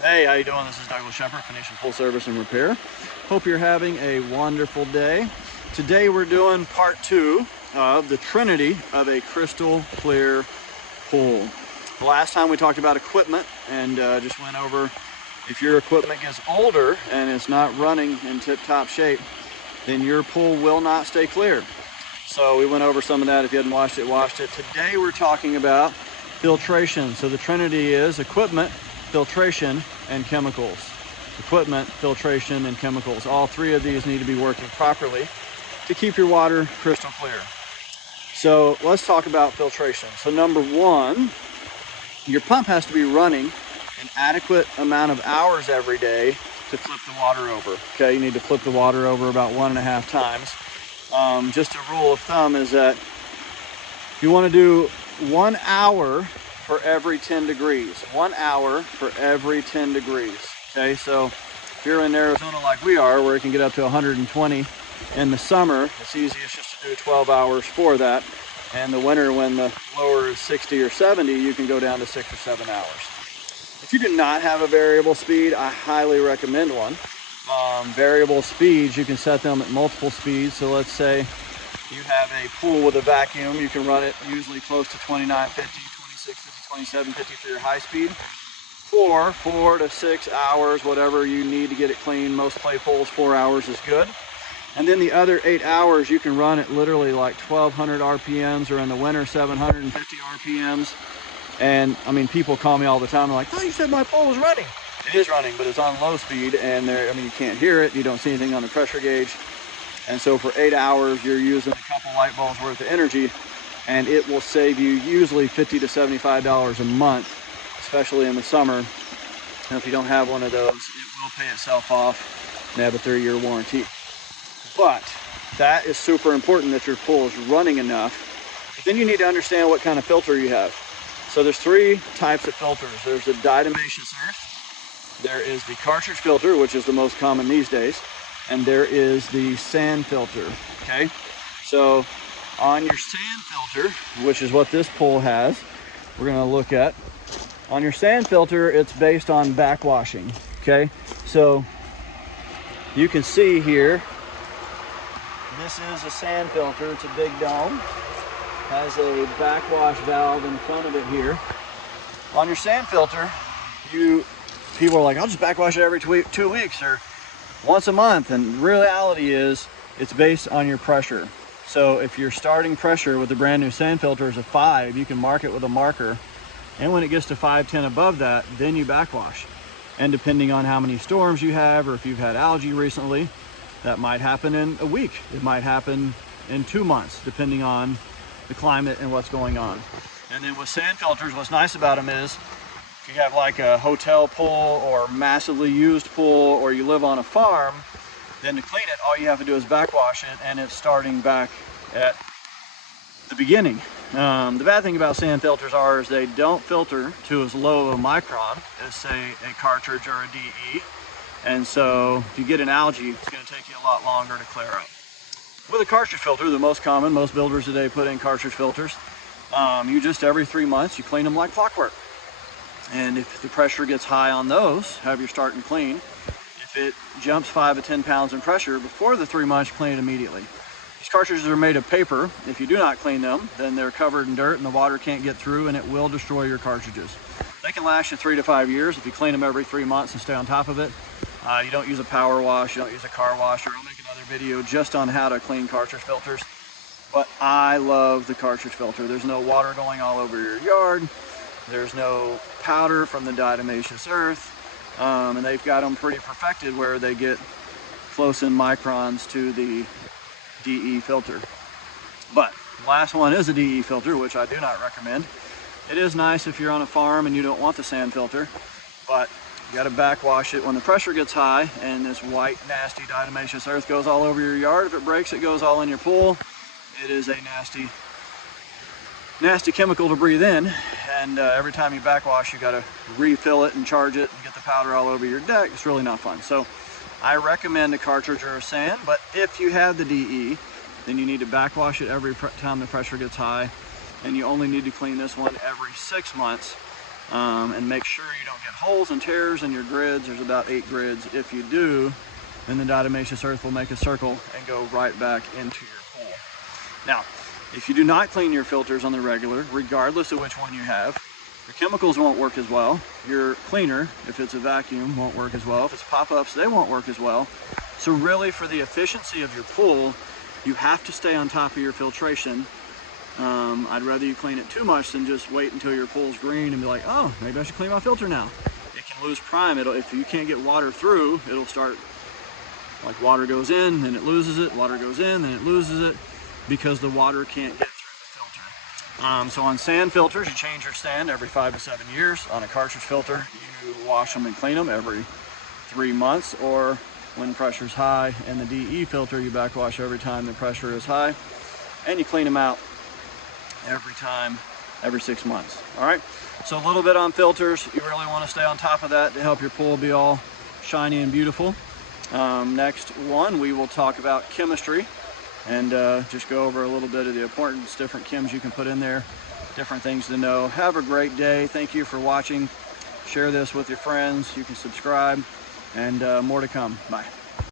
Hey, how you doing? This is Douglas Shepard, Phoenician Full Service and Repair. Hope you're having a wonderful day. Today we're doing part 2 of the trinity of a crystal clear pool. The last time we talked about equipment and just went over if your equipment gets older and it's not running in tip-top shape, then your pool will not stay clear. So we went over some of that. If you hadn't watched it, watched it. Today we're talking about filtration. So the trinity is equipment, filtration, and chemicals. Equipment, filtration, and chemicals. All three of these need to be working properly to keep your water crystal clear. So let's talk about filtration. So number one, your pump has to be running an adequate amount of hours every day to flip the water over. Okay, you need to flip the water over about 1.5 times. Just a rule of thumb is that you want to do 1 hour for every 10 degrees. 1 hour for every 10 degrees. Okay, so if you're in Arizona like we are, where it can get up to 120 in the summer, it's easiest just to do 12 hours for that. And the winter, when the lower is 60 or 70, you can go down to 6 or 7 hours. If you do not have a variable speed, I highly recommend one. Variable speeds, you can set them at multiple speeds. So let's say you have a pool with a vacuum, you can run it usually close to 2950, 2650, 2750 for your high speed. 4 to 6 hours, whatever you need to get it clean. Most play pools, 4 hours is good. And then the other 8 hours, you can run it literally like 1200 RPMs, or in the winter 750 RPMs. And I mean, people call me all the time, they're like, oh, you said my pool was running. It is running, but it's on low speed, and you can't hear it, you don't see anything on the pressure gauge. And so for 8 hours, you're using a couple light bulbs worth of energy, and it will save you usually $50 to $75 a month, especially in the summer. And if you don't have one of those, it will pay itself off and have a 3-year warranty. But that is super important, that your pool is running enough. But then you need to understand what kind of filter you have. So there's 3 types of filters. There's a diatomaceous earth. There is the cartridge filter, which is the most common these days. And there is the sand filter, okay? So on your sand filter, which is what this pool has, we're gonna look at. On your sand filter, it's based on backwashing, okay? So you can see here, this is a sand filter. It's a big dome. Has a backwash valve in front of it here. On your sand filter, people are like, I'll just backwash it every 2 weeks or once a month. And reality is, it's based on your pressure. So if your starting pressure with the brand new sand filter is a 5, you can mark it with a marker. And when it gets to 5, 10 above that, then you backwash. And depending on how many storms you have, or if you've had algae recently, that might happen in a week. It might happen in 2 months, depending on the climate and what's going on. And then with sand filters, what's nice about them is, if you have like a hotel pool or massively used pool, or you live on a farm, then to clean it, all you have to do is backwash it, and it's starting back at the beginning. The bad thing about sand filters is they don't filter to as low of a micron as, say, a cartridge or a DE. And so if you get an algae, it's going to take you a lot longer to clear up. With a cartridge filter, the most common, most builders today put in cartridge filters. You just every 3 months, you clean them like clockwork. And if the pressure gets high on those, have your start and clean. If it jumps 5 to 10 pounds in pressure before the 3 months, you clean it immediately. These cartridges are made of paper. If you do not clean them, then they're covered in dirt and the water can't get through, and it will destroy your cartridges. They can last you 3 to 5 years if you clean them every 3 months and stay on top of it. You don't use a power wash, you don't use a car washer. I'll make another video just on how to clean cartridge filters. But I love the cartridge filter. There's no water going all over your yard. There's no powder from the diatomaceous earth. And they've got them pretty perfected where they get close in microns to the DE filter. But the last one is a DE filter, which I do not recommend. It is nice if you're on a farm and you don't want the sand filter, but you got to backwash it when the pressure gets high and this white, nasty diatomaceous earth goes all over your yard. If it breaks, it goes all in your pool. It is a nasty, nasty chemical to breathe in. And every time you backwash, you got to refill it and charge it and get the powder all over your deck. It's really not fun. So I recommend a cartridge or a sand, but if you have the DE, then you need to backwash it every time the pressure gets high. And you only need to clean this one every 6 months. and make sure you don't get holes and tears in your grids. There's about 8 grids. If you do, then the diatomaceous earth will make a circle and go right back into your pool. Now, if you do not clean your filters on the regular, regardless of which one you have, your chemicals won't work as well. Your cleaner, if it's a vacuum, won't work as well. If it's pop-ups, they won't work as well. So really, for the efficiency of your pool, you have to stay on top of your filtration. I'd rather you clean it too much than just wait until your pool's green and be like, oh, maybe I should clean my filter now. It can lose prime. If you can't get water through, it'll start, like water goes in, then it loses it, water goes in, then it loses it, because the water can't get through the filter. So on sand filters, you change your sand every 5 to 7 years. On a cartridge filter, you wash them and clean them every 3 months, or when pressure's high. And the DE filter, you backwash every time the pressure is high, and you clean them out every 6 months. All right, so a little bit on filters. You really want to stay on top of that to help your pool be all shiny and beautiful. Next one, we will talk about chemistry and just go over a little bit of the importance, different chems you can put in there, different things to know. Have a great day. Thank you for watching. Share this with your friends. You can subscribe, and more to come. Bye.